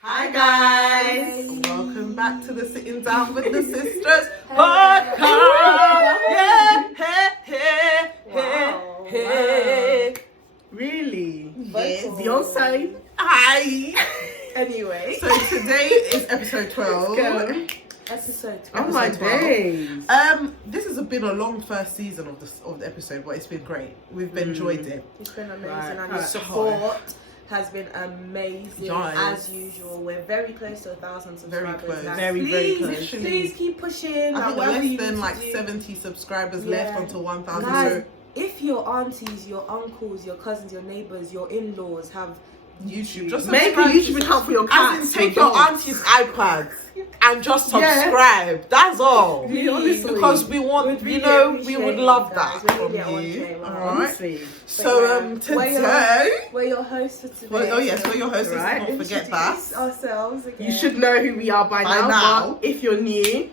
Hi guys! Welcome back to the Sitting Down with the Sisters podcast. Yeah, hey, hey. Really? Yes. Beyonce? Hi. Anyway. So today is episode 12. Go. Episode 12. Oh my Episode 12. days. This has been a long first season of the episode, but it's been great. We've enjoyed it. It's been amazing, Right. and your support has been amazing Yes. as usual. We're very close to 1,000 subscribers. close. Now, Very, please, very close. Please keep pushing. I think whatever you less than need like to do. 70 subscribers Yeah. left until 1,000. Guys, So if your aunties, your uncles, your cousins, your neighbours, your in-laws have YouTube, just Make a subscribe YouTube to- account for your As cats. in, take your auntie's iPad and just Yeah. subscribe. That's all. Yeah, honestly. Because we want, We'd really we would appreciate love you that guys. from We really you. want to. Alright. Honestly. So We're today, we're your hosts for today. well, oh yes, we're your hosts. Right. Let's not forget that. Introduce ourselves again. You should know who we are by By now. now. But if you're new,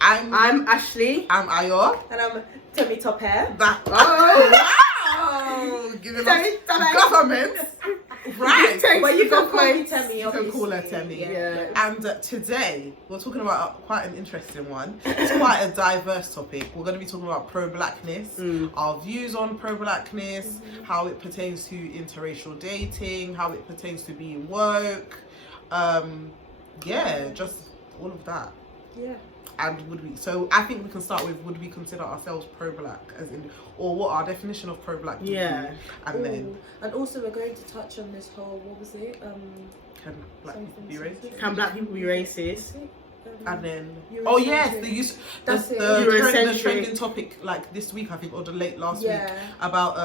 I'm I'm Ashley. Ayo. And I'm Tommy Top Hair. That Oh. wow, giving Temmie, us Temmie. government. Right. Take But you can call me government. Temmie, You can call her obviously. Temmie. Yeah. And today we're talking about quite an interesting one. It's quite a diverse topic. We're going to be talking about pro-blackness, our views on pro-blackness, how it pertains to interracial dating, how it pertains to being woke. Yeah, just all of that. Yeah. And would we? So I think we can start with: would we consider ourselves pro-black, as in, or what our definition of pro-black would Yeah. be? And then Ooh. And also we're going to touch on this whole, what was it? can black people be racist? Can black people be racist? What's it? And then, Eurocentric. oh yes, the use That's the, it. the Eurocentric. trending topic like this week, I think, or the late last week, Yeah. about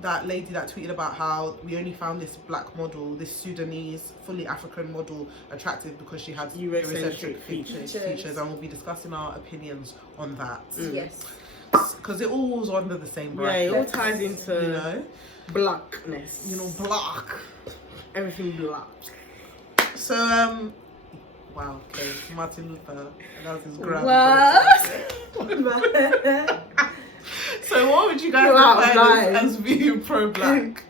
that lady that tweeted about how we only found this black model, this Sudanese fully African model, attractive because she had Eurocentric features, and we'll be discussing our opinions on that Yes. because it all was under the same Yeah, bracket. it all ties into You know, blackness. black. Everything black. So wow, okay, Martin Luther, that was his grand. So what would you guys Wow, define nice. as being pro-black?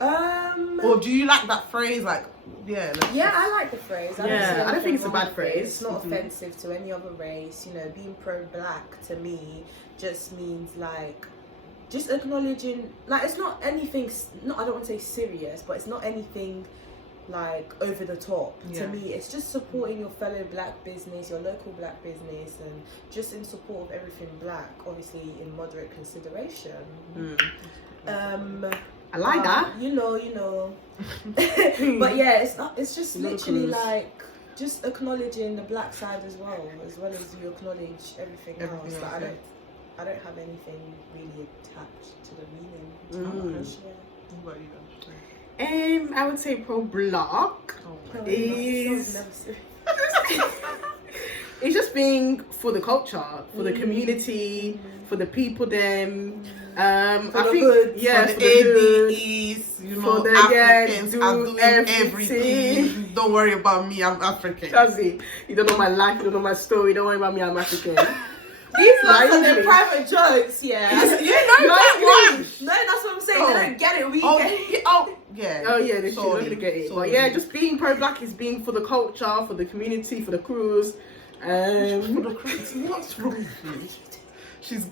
Or do you like that phrase? Like, yeah. Yeah, I like the phrase. Yeah, I don't think it's a bad phrase. It's not Mhm. offensive to any other race. You know, being pro-black to me just means like, just acknowledging, like, it's not anything. I don't want to say serious, but it's not anything like over the top. Yeah. To me, it's just supporting your fellow black business, your local black business, and just in support of everything black. Obviously, in moderate consideration. I like that. You know. But yeah, it's not. It's just literally Locals. like just acknowledging the black side as well as you acknowledge everything Everything else. else, Like, yeah. I don't have anything really attached to the meaning. Yeah. What about you guys? I would say pro-black. Oh, Is- Never serious. It's just being for the culture, for the community, for the people. Them. I For the think hood, yeah, for for the the hood. ADEs, you for know, the- yeah, Africans do are doing everything. everything. Don't worry about me, I'm African. Trust me, you don't know my life, you don't know my story. Don't worry about me, I'm African. These ones are Like- the private jokes, yeah. You know that one. No, that's what I'm saying. Oh. They don't get it. We Oh, get it. yeah. Oh yeah, they should Sorry, really get it. But sorry. yeah, just being pro-black is being for the culture, for the community, for the crews. For the critics, what's wrong with you?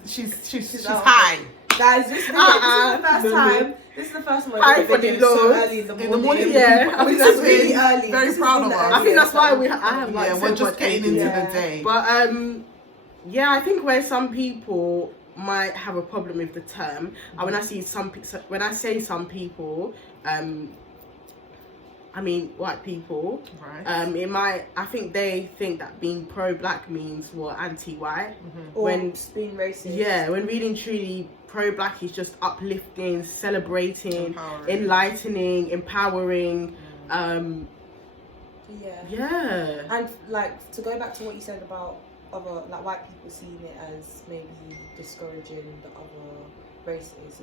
She's out. high. Guys, this is the first no. time. This is the first time Hi we're for doing the it so Lord. early in the In the morning. morning, Yeah, I think that's really early. Very This is proud in of the us. I think that's why I have like Yeah, we're so just much getting energy. into Yeah. the day. But yeah, I think where some people might have a problem with the term, and when I say some people, I mean white people. Right. I think they think that being pro-black means anti-white. Or When just being racist. yeah, when really and truly pro-black is just uplifting, celebrating, Empowering. enlightening, empowering. Yeah. Yeah. And like to go back to what you said about other like white people seeing it as maybe discouraging the other race is.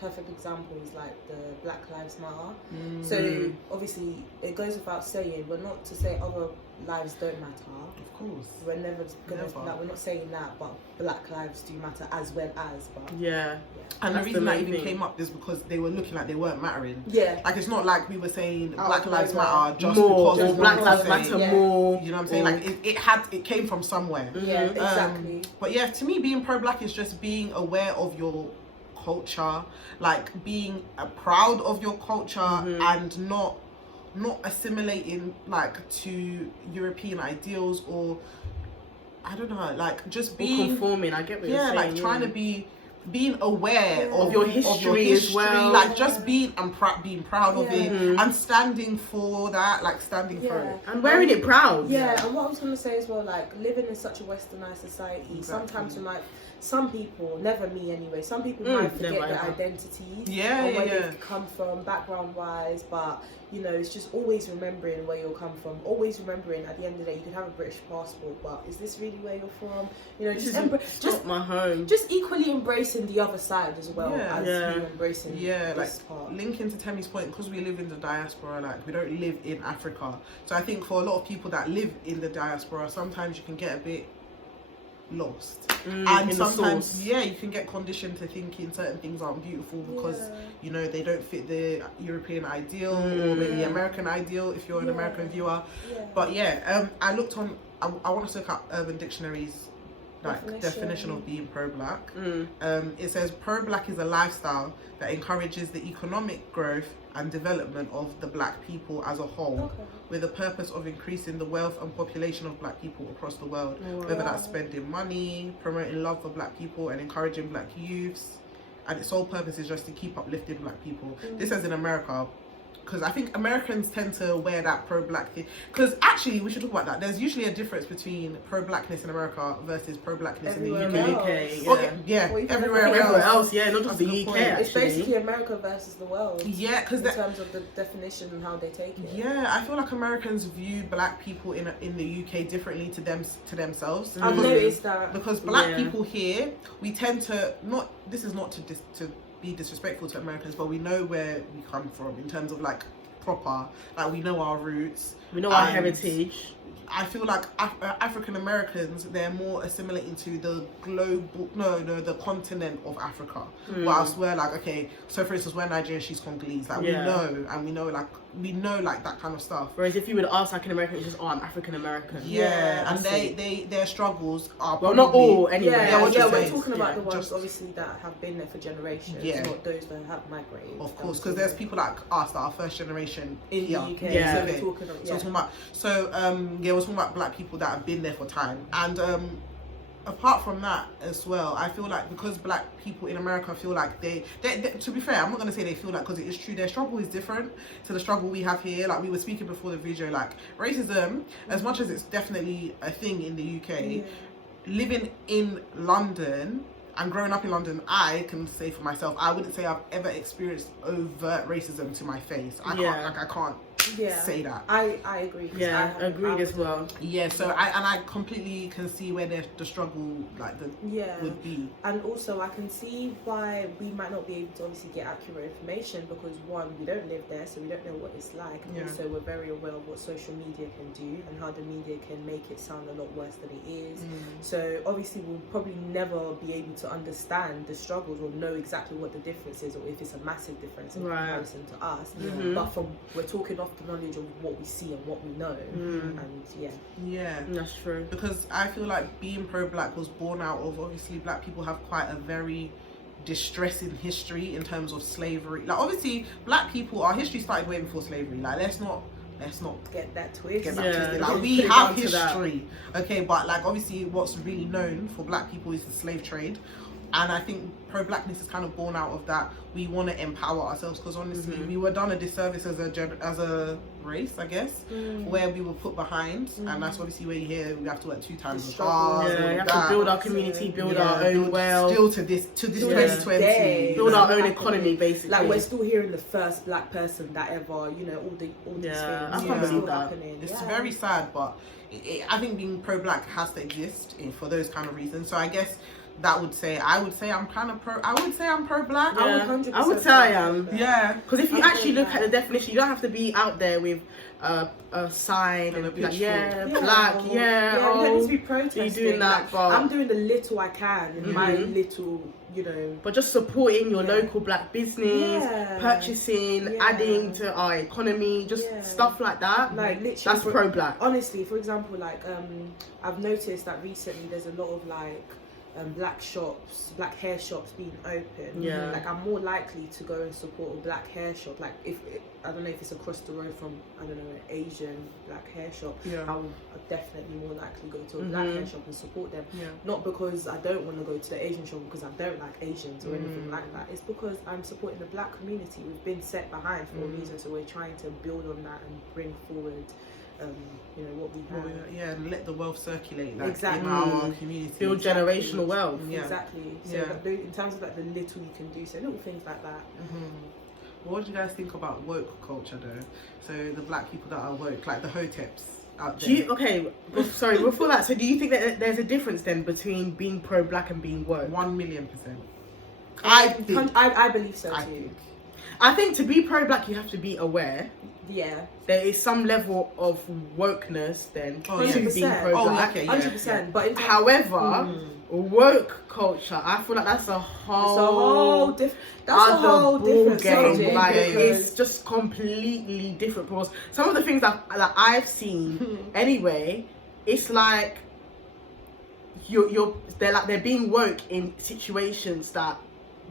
Perfect example is like the Black Lives Matter. So obviously it goes without saying, but not to say other lives don't matter. Of course. We're never gonna like, we're not saying that, but Black lives do matter as well as. But yeah. And the That's reason the that main even thing. came up is because they were looking like they weren't mattering. Yeah. Like it's not like we were saying Black Lives nowhere. Matter just More, because or we Black wanted Lives to Matter say, Yeah. more. you know what I'm saying? or- Like it came from somewhere. Yeah, exactly. But yeah, to me, being pro-black is just being aware of your culture, like being proud of your culture, and not assimilating like to European ideals, or I don't know, like just being conforming. I get what you're saying. like trying to being aware of your history as well. like just being being proud of it and standing for that, like standing for it. And wearing it proud. Yeah, and what I was going to say as well, like living in such a westernized society, Exactly. sometimes we might, some people, never me anyway, some people might forget never their ever. identities Yeah, and where yeah. they've come from, background wise, but you know, it's just always remembering where you'll come from, always remembering at the end of the day, you could have a British passport, but is this really where you're from? You know, This just is just not my home. just equally embracing the other side as well Yeah. as Yeah. you embracing Like this part. linking to Temi's point, because we live in the diaspora, like we don't live in Africa, so I think for a lot of people that live in the diaspora, sometimes you can get a bit lost, and in the sometimes source. you can get conditioned to thinking certain things aren't beautiful because you know they don't fit the European ideal or maybe American ideal if you're an American viewer. But I looked on, I want us to look at Urban Dictionary's like definition of being pro-black. It says pro-black is a lifestyle that encourages the economic growth and development of the black people as a whole, with the purpose of increasing the wealth and population of black people across the world, whether that's spending money, promoting love for black people and encouraging black youths, and its sole purpose is just to keep uplifting black people. This says in America, because I think Americans tend to wear that pro-black thing. Because actually, we should talk about that. There's usually a difference between pro-blackness in America versus pro-blackness in the UK. Everywhere else. Yeah, not just That's a the good UK. point. It's Actually, basically America versus the world. Yeah, because in terms of the definition and how they take it. yeah, I feel like Americans view black people in the UK differently to themselves. I've noticed that. Because black people here, we tend to not. This is not to be disrespectful to Americans, but we know where we come from in terms of like proper, like we know our roots, we know our heritage. I feel like African Americans, they're more assimilating to the global, the continent of Africa. Whilst we're like, okay, so for instance, we're Nigerian, she's Congolese, like we know like that kind of stuff. Whereas if you would ask like an American, it's just, oh, I'm African American. Yeah, and their struggles are well, not all anyway. We're saying. talking about the ones just obviously that have been there for generations, not those that have migrated. Of course, because there's people like us that are first generation in here. the UK. Yeah. So we're talking about, So we're talking about black people that have been there for time, and apart from that as well, I feel like because black people in America feel like they to be fair, I'm not going to say they feel like, because it is true, their struggle is different to the struggle we have here. Like we were speaking before the video, like racism, as much as it's definitely a thing in the UK, living in London and growing up in London, I can say for myself, I wouldn't say I've ever experienced overt racism to my face. I can't say that. I agree. Yeah, agreed as well. Yeah, so I completely can see where the struggle would be. And also I can see why we might not be able to obviously get accurate information, because one, we don't live there, so we don't know what it's like, and also we're very aware of what social media can do and how the media can make it sound a lot worse than it is. So obviously we'll probably never be able to understand the struggles or know exactly what the difference is, or if it's a massive difference in comparison to us. But we're talking off the knowledge of what we see and what we know, and that's true. Because I feel like being pro-black was born out of, obviously black people have quite a very distressing history in terms of slavery. Like obviously black people, our history started way before slavery. Like let's not get that twisted. Like we have history, okay, but like obviously what's really known for black people is the slave trade. And I think pro-blackness is kind of born out of that. We want to empower ourselves, because honestly, we were done a disservice as a race, I guess, where we were put behind, and that's obviously where you hear we have to work 2 times as hard. Yeah, we have to build our community, build our own wealth. Still to this 2020, build our own economy, basically. Like we're still hearing the first black person that ever, all these things. I can't believe that. It's very sad, but I think being pro-black has to exist for those kind of reasons. So I guess that would say, I would say I'm kind of I'm pro-black. Yeah. I would 100% I would say I am. Yeah. Because if you actually look at the definition, you don't have to be out there with a sign And a be like, pitchfork. black, you don't need to be protesting. you're doing that, like, but I'm doing the little I can in my little, you know. but just supporting your local black business, Yeah. purchasing, Yeah. adding to our economy, just stuff like that. Like literally, That's pro-black. Honestly, for example, like I've noticed that recently there's a lot of like black hair shops being open. Yeah. Like I'm more likely to go and support a black hair shop. Like if I don't know if it's across the road from an Asian black hair shop, Yeah. I will definitely more likely go to a black hair shop and support them. Yeah. Not because I don't want to go to the Asian shop because I don't like Asians or anything like that. It's because I'm supporting the black community. We've been set behind for a reason, so we're trying to build on that and bring forward you know, what we have. And let the wealth circulate, like, Exactly. in our community. Build generational wealth. Yeah. Exactly. So Yeah. in terms of like the little you can do, so little things like that. What do you guys think about woke culture though? So the black people that are woke, like the hoteps out there. Sorry, before that, so do you think that there's a difference then between being pro-black and being woke? 1,000,000%. I believe so I too. think. I think to be pro-black, you have to be aware. Yeah. There is some level of wokeness then Oh, to yeah. being 100%. pro-black. okay, 100%. But in terms However, woke culture, I feel like that's a whole different ball game. subject. Like because- it's just completely different. Because some of the things that I've seen anyway, it's like they're being woke in situations that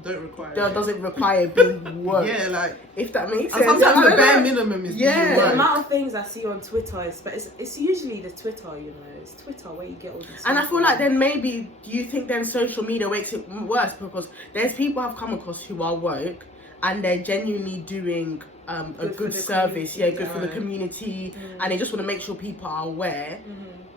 doesn't require being woke. Yeah, like, if that makes and sense. sometimes I the don't bare know. minimum is Yeah. being the woke. amount of things I see on Twitter it's usually the Twitter, you know. It's Twitter where you get all these And I things feel from. like then maybe you think then social media makes it worse because there's people I've come across who are woke and they're genuinely doing a Good for good the service, community, good for the yeah. community, and they just want to make sure people are aware.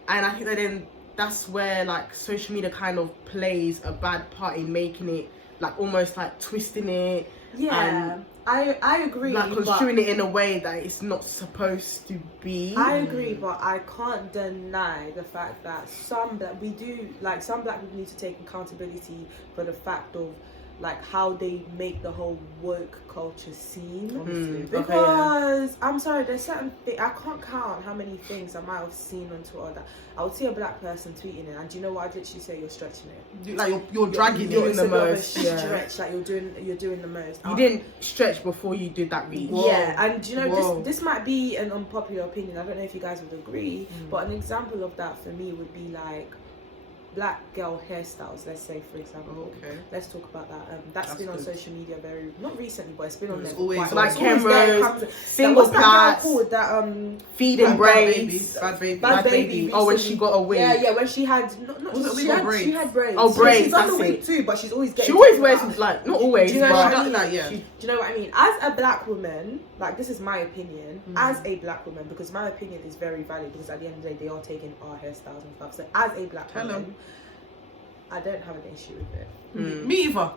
And I think that then that's where like social media kind of plays a bad part in making it like almost like twisting it. Yeah, I agree. Like but construing it in a way that it's not supposed to be. I agree, but I can't deny the fact that some black people need to take accountability for the fact of like how they make the whole woke culture seem. Honestly. Because I'm sorry, there's certain things I can't count how many things I might have seen on Twitter that I would see a black person tweeting it, and do you know what I'd literally say? You're stretching it. Like you're dragging you're it. doing the It's a bit of a most, yeah. stretch. Like you're doing the most. You didn't stretch before you did that read. Whoa. Yeah, and you know Whoa. this might be an unpopular opinion. I don't know if you guys would agree, but an example of that for me would be like black girl hairstyles. Let's say, for example, Okay. let's talk about that. That's been on good. social media very not recently, but it's been on It's there. always quite- like it's always cameras, there, it comes- single what's that plaits, girl called? That feeding Bad braids. baby. Bad Baby Oh, when recently. she got a wig. Yeah, when she had not Was it just, wig she or had braids? she had braids. Oh, braids, She's done the that's wig it. too, but she's always getting. She always talked wears about. like not always, Do you know but what I Done mean? that, yeah. Do you know what I mean? As a black woman, like this is my opinion, as a black woman, because my opinion is very valid because at the end of the day they are taking our hairstyles and stuff. So as a black Tell woman, 'em. I don't have an issue with it. Me either.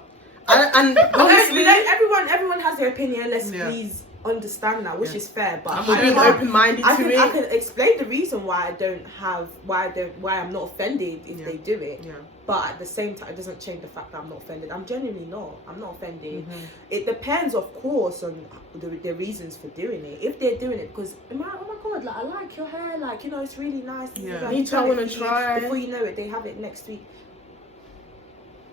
and honestly, Everyone has their opinion. Let's Yeah. please understand that, which is fair. But I'm I being can't- open-minded I to can, it. I can explain the reason why I'm not offended if Yeah. they do it. Yeah. But at the same time, it doesn't change the fact that I'm not offended. I'm genuinely not. I'm not offended. It depends, of course, on the reasons for doing it. If they're doing it because, oh my god, like I like your hair, like you know, it's really nice. Yeah. Me too, I wanna try. Before you know it, they have it next week.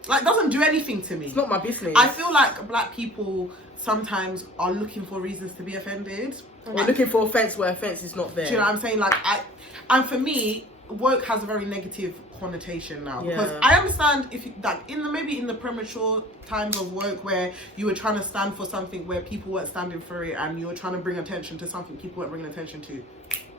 Like, doesn't do anything to me. it's not my business. I feel like black people sometimes are looking for reasons to be offended. We're looking for offense where offense is not there. Do you know what I'm saying? Like, and for me, woke has a very negative connotation now because Yeah. I understand if you, like maybe in the premature times of woke where you were trying to stand for something where people weren't standing for it and you were trying to bring attention to something people weren't bringing attention to.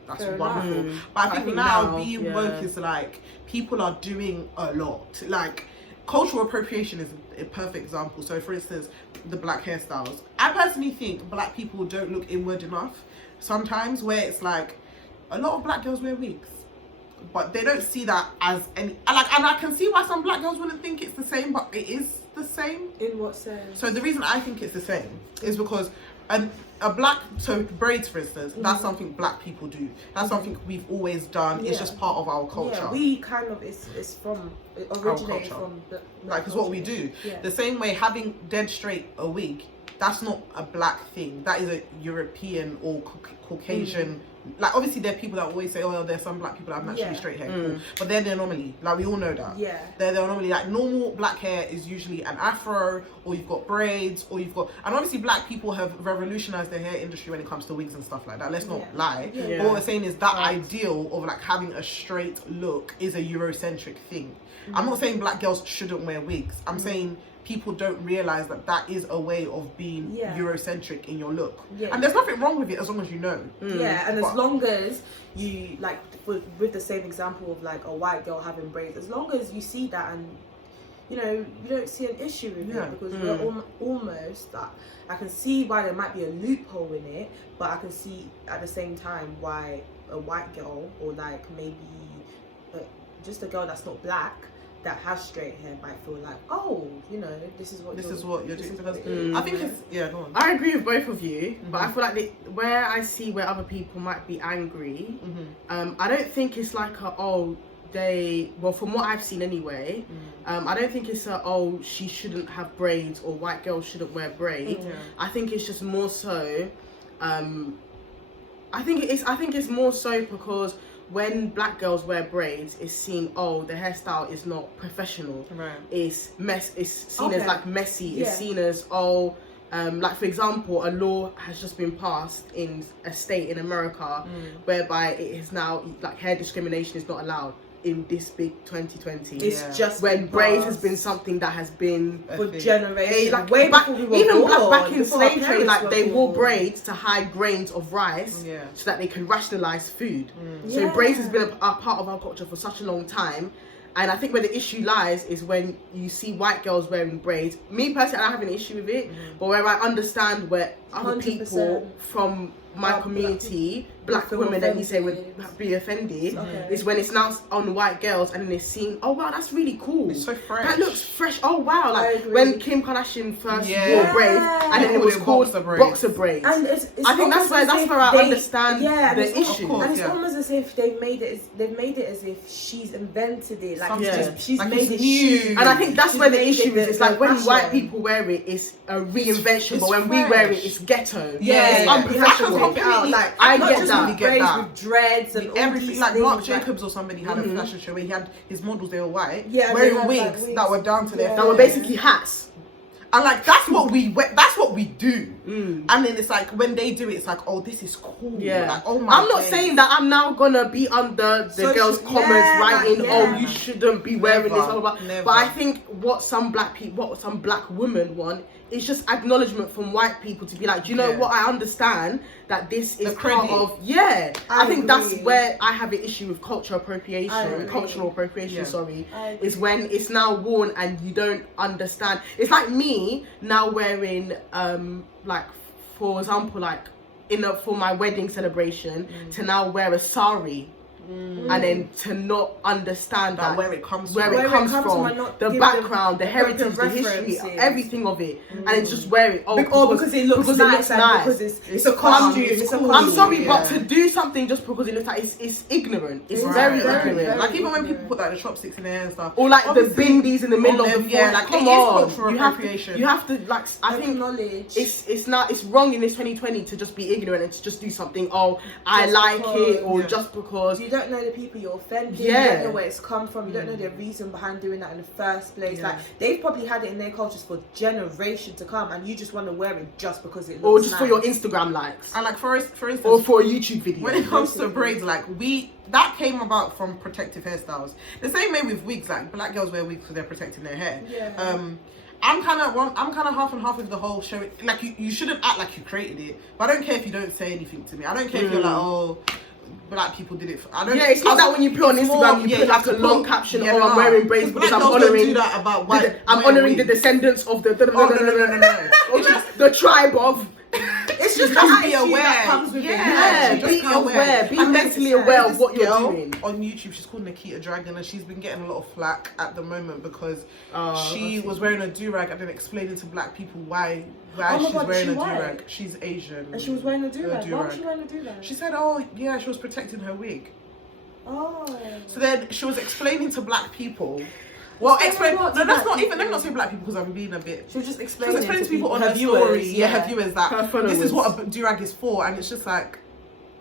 That's Fair wonderful. enough. But I think now being yeah. woke is like people are doing a lot. Like cultural appropriation is a perfect example. So for instance, the black hairstyles. I personally think black people don't look inward enough sometimes, where it's like a lot of black girls wear wigs, but they don't see that as any and I can see why some black girls wouldn't think it's the same, but it is the same. In what sense? So the reason I think it's the same is because so braids, for instance, that's something black people do. That's something we've always done. It's Yeah. just part of our culture. Yeah, we kind of it's originated culture. from Like, it's what we do. Yeah. The same way having dead straight a wig, that's not a black thing. That is a European or Caucasian. Like, obviously there are people that always say, oh, there's some black people that have naturally straight hair. Cool. But they're the anomaly. Like, we all know that. Yeah. They're the anomaly. Like, normal black hair is usually an afro, or you've got braids, or you've got... And obviously black people have revolutionized the hair industry when it comes to wigs and stuff like that. Let's not lie. Yeah. But what we're saying is that ideal of, like, having a straight look is a Eurocentric thing. I'm not saying black girls shouldn't wear wigs. I'm saying people don't realize that that is a way of being Eurocentric in your look. And there's nothing wrong with it as long as you know. Yeah, and as long as you, like, with the same example of, like, a white girl having braids, as long as you see that and, you know, you don't see an issue with it, because we're almost, I can see why there might be a loophole in it, but I can see at the same time why a white girl, or, like, maybe just a girl that's not black, that has straight hair, might feel like, oh, you know, this is what you're doing. Because I think it's go on. I agree with both of you, but I feel like where I see where other people might be angry, I don't think it's like well, from what I've seen anyway, I don't think it's she shouldn't have braids, or white girls shouldn't wear braids. I think it's just more so, I think it's more so because when black girls wear braids, it's seen, the hairstyle is not professional. Right. It's seen as like messy. It's seen as like, for example, a law has just been passed in a state in America whereby it is now, like, hair discrimination is not allowed in this big 2020. It's just when braids has been something that has been for generations. Like, way back, before we were even born, back in slave trade, like, they wore born. braids to hide grains of rice so that they could rationalize food. So braids has been a part of our culture for such a long time. And I think where the issue lies is when you see white girls wearing braids. Me personally, I don't have an issue with it, but where I understand where other 100%. people from my community, black women, that you say would be offended, is when it's now on white girls and then it's seen, oh wow, that's really cool. It's so fresh. That looks fresh. Oh wow, like when Kim Kardashian first wore braids, and then it was called boxer braids. And it's I think that's where I understand the issue. Course, and it's almost as if they've made it as if she's invented it, like she's like made it new. new. And I think that's where the issue is. It's like when white people wear it, it's a reinvention, but when we wear it, it's ghetto. Yeah, it's unprofessional. Like, I get that. With dreads and everything. all Like these Marc things, Jacobs or somebody had a fashion show where he had his models, they were white, they wearing had, wigs like, that were down to their That were basically hats. And like that's what we do. And then it's like when they do it, it's like, oh, this is cool. Like, oh my. I'm not saying that I'm now gonna be under the girls' comments writing, oh, you shouldn't be wearing this. But I think what some black women want is just acknowledgement from white people to be like, do you know what? I understand that this is part of. I think that's where I have an issue with cultural appropriation. Is when it's now worn and you don't understand. It's like me now wearing like, for example, like for my wedding celebration to now wear a sari. And then to not understand that where it comes from, the background, the heritage, the history, everything of it, and it's just wear it because it looks nice, because it's a costume. I'm sorry, but to do something just because it looks like it's ignorant. It's very ignorant. Like even when people put like the chopsticks in their hair and stuff, or like the bindies in the middle of the like come on, you have to like. I think it's wrong in this 2020 to just be ignorant and to just do something. Oh, I like it, or just because you don't know the people you're offending, you don't know where it's come from, you don't know the reason behind doing that in the first place. Like they've probably had it in their cultures for generations to come, and you just want to wear it just because it looks or just nice. for your Instagram likes, and like for instance, or for a YouTube video. When it comes to braids, like that came about from protective hairstyles. The same way with wigs, like black girls wear wigs because they're protecting their hair. I'm kind of half and half with the whole show. Like you shouldn't act like you created it, but I don't care if you don't say anything to me. I don't care if you're like, oh, black people did it. It's not that when you put on Instagram, you put like a long caption, oh, I'm wearing braids because I'm honoring that about white. I'm honoring the descendants of the the tribe of. It's just be aware. That comes with be aware. Be mentally aware of what you're doing. On YouTube, she's called Nikita Dragon, and she's been getting a lot of flack at the moment because she was wearing a do-rag and then explaining to black people why she's wearing a do-rag. She's Asian. And she was wearing a do-rag. Why was she wearing a do-rag? She said, oh yeah, she was protecting her wig. Oh. So then she was explaining to black people Well, explain. what No, to that's black not even. Let me people? not say black people because I'm being a bit. She'll just explain. Just explain to people on her her story, viewers, her viewers that Her followers. this is what a do-rag is for, and it's just like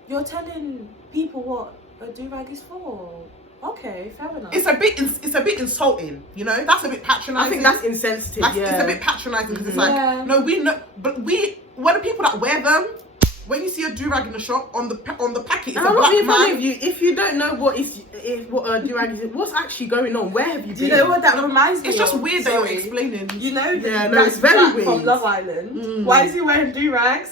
You're telling people what a do-rag is for. Okay, fair enough. it's a bit insulting, you know. That's a bit patronising. I think that's insensitive. It's a bit patronising because it's like Yeah. no, we know, but we're the people that wear them. When you see a do-rag in the shop, on the packet, it's And a I'm not black being funny man. with you. If you don't know what a do-rag is, what's actually going on? Where have you Do been? you know what that reminds me It's just of? weird that you're Sorry. explaining. You know, Yeah, no, that it's very Jack weird. from Love Island. Mm. Why is he wearing do-rags?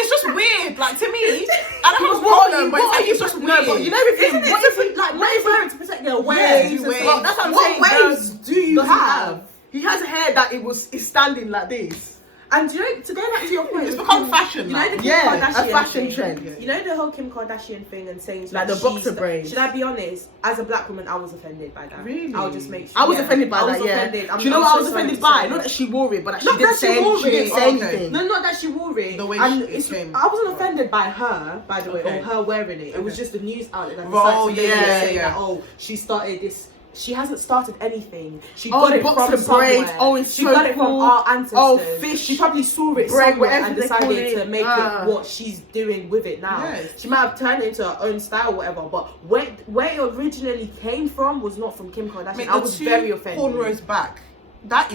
It's just weird. Like to me, I don't have a What problem, but it's just weird. No, but you know the thing. Isn't What it if he like what is wearing to protect their waves? waves. Well, that's what I'm What saying. waves do you does he have? He has hair that is standing like this. And do you know, to go back to your point, It's become fashion You know now. the Kim Yeah, Kardashian a fashion thing? trend. You know the whole Kim Kardashian thing and saying Like the she's boxer braids. Should I be honest? As a black woman, I was offended by that. Really? I'll just make sure. I was yeah. offended by I that. was Yeah. offended. Do you know I'm what I so was sorry offended to say. by? Not that she wore it, but that she Not didn't that she say wore she didn't it. say Oh, okay. anything. No, not that she wore it. The way and it came. I wasn't offended by her, by the way, Okay. or her wearing it. It was Okay. just the news outlet that Oh, decided to make yeah, it say yeah. that, oh, she started this. She hasn't started anything. She Oh, got the it from boxer somewhere. braids. Oh, it's she so got it from cool. our ancestors. Oh, fish She probably saw it braid, somewhere whatever and they call decided it. to make it what she's doing with it now. Yes. She might have turned it into her own style, or whatever. But where it originally came from was not from Kim Kardashian. Make I the was two very offended. cornrows back. That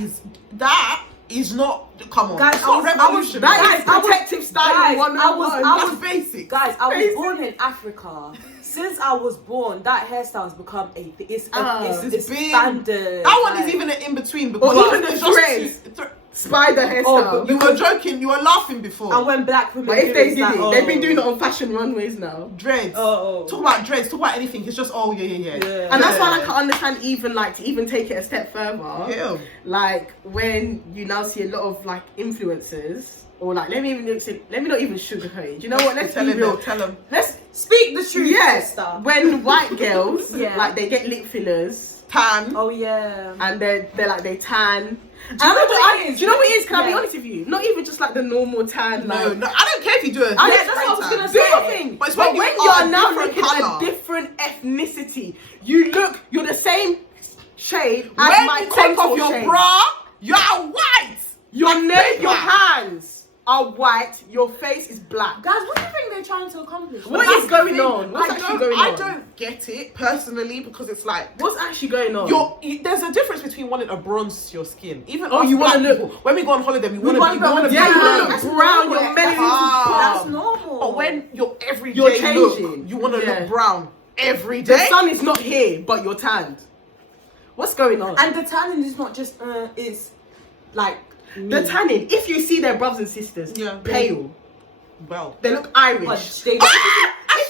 is not. Come on, Guys, it's not revolutionary. That is I was- protective style. guys, 101. I was- That's basic. Guys, I was Crazy. born in Africa. Since I was born, that hairstyle has become it's It's big. standard. That one Like- is even an in between because Or even the it's just threads. two- Spider hairstyle. You were joking. You were laughing before. And when black women But if do they it's did like, it, they've been doing it on fashion runways now. Dreads. Oh. Talk about dreads. Talk about anything. It's just yeah. And that's why I can understand to even take it a step further. Yeah. Like when you now see a lot of like influencers, or like let me not even sugarcoat it. Do you know what? Let's tell be him. real. Tell him. Let's Speak the truth, yes. sister. When white girls Yeah. like they get lip fillers Tan. Oh yeah. and they're like they tan. And you know I'm not- what it is? do you know what it is? Can I be Yeah. honest with you? Not even just like the normal tan. No, Like, no, I don't care if you do it. I Yeah, guess that's what I was gonna do your say. thing. But it's But when when you you are are now different looking at colour. a different ethnicity, you're the same shade as When my you take off contour your shade. bra, you are white. Your Like neck, paper. your hands are white. Your face is black. Guys, what do you think they're trying to accomplish? What That's is going the thing. on? What's actually going I on? don't get it personally because it's like What's actually going on? there's a difference between wanting to bronze your skin. Even Oh, us you wanna black look- people, when we go on holiday, we wanna want to look be yeah, you brown. look That's brown. normal. Your melanin Ah. That's normal. But when you're everyday You're look, changing. you want to Yeah. look brown every the day. sun is not here, but you're tanned. What's going on? and the tanning is not just is like the tanning. If you see their brothers and sisters, Yeah. pale, Well, they look Irish. But they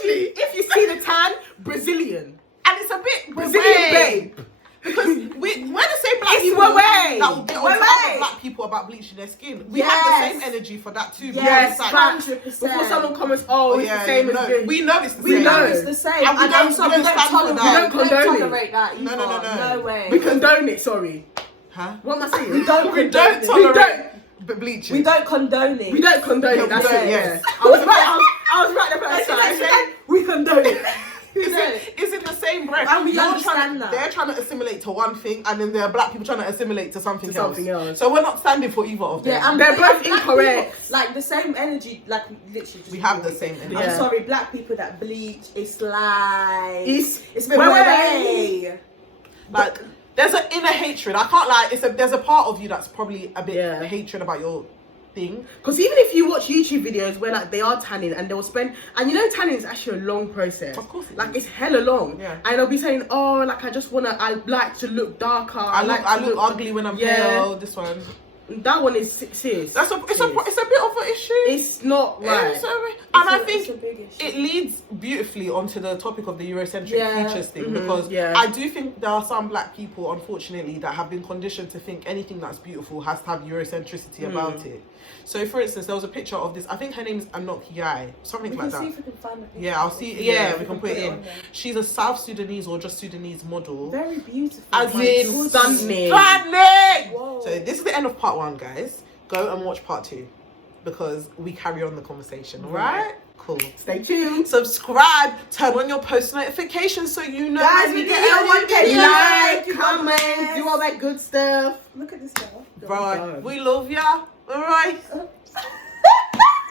If you see the tan, Brazilian. and it's a bit Brazilian way. babe. Because we're the same black It's people way. that will get on to Way. other black people about bleaching their skin. We have Yes. the same energy for that too. because Yes, it's like, but 100%. before someone comments, oh, it's the same as no, this. we know it's the We same. know know. it's the same. And we don't- also, we don't stand for tolerate that. We don't condone it. tolerate that. No, no, no, no. No way. We condone it, sorry. Huh? What am I saying? We don't We don't condone it. tolerate bleaching. We don't condone it. We don't condone Yeah, it, that's we don't, it, yes. yeah. I was right the first time. We condone it. It's in the same breath. And we You're understand that. They're trying to assimilate to one thing, and then there are black people trying to assimilate to something, To something else. So we're not standing for either of them. Yeah, and They're black both people, incorrect. like the same energy, like literally. Just We have the same energy. I'm Yeah. sorry, black people that bleach. It's like It's a bit way. Like there's an inner hatred. I can't lie. There's a part of you that's probably a bit Yeah. hatred about your thing. Because even if you watch YouTube videos where like they are tanning and they'll spend, and you know tanning is actually a long process. Of course it like is. it's hella long. Yeah. And they'll be saying, oh, like I like to look darker. I like look ugly when I'm pale. This one. That one is serious. It's a bit of an issue. It's not right. And I It's think a big issue. it leads beautifully onto the topic of the Eurocentric Yeah. features thing, Mhm, because yeah. I do think there are some black people, unfortunately, that have been conditioned to think anything that's beautiful has to have Eurocentricity about it. So, for instance, there was a picture of this. I think her name is Anokiai, something We like can that. see if we can find the picture. Yeah, I'll see. Yeah, we can put it in. on there. She's a South Sudanese or just Sudanese model. Very beautiful. As My in goodness. stunning. Stunning! Whoa. So this is the end of part 1, guys. Go and watch part 2 because we carry on the conversation. All right? Cool. Stay tuned. Subscribe. Turn on your post notifications so you know Guys, when we we get get one video. like, comment, do all that good stuff. Look at this girl. Right. We love ya. Alright.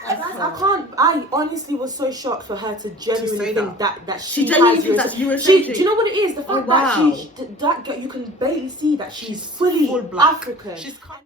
Guys, I can't. I honestly was so shocked for her to genuinely think that She she genuinely has thinks Eurocentric. that's Eurocentric. She, do you know what it is? The fact wow. that that girl, you can barely see that she's fully full black. African. She's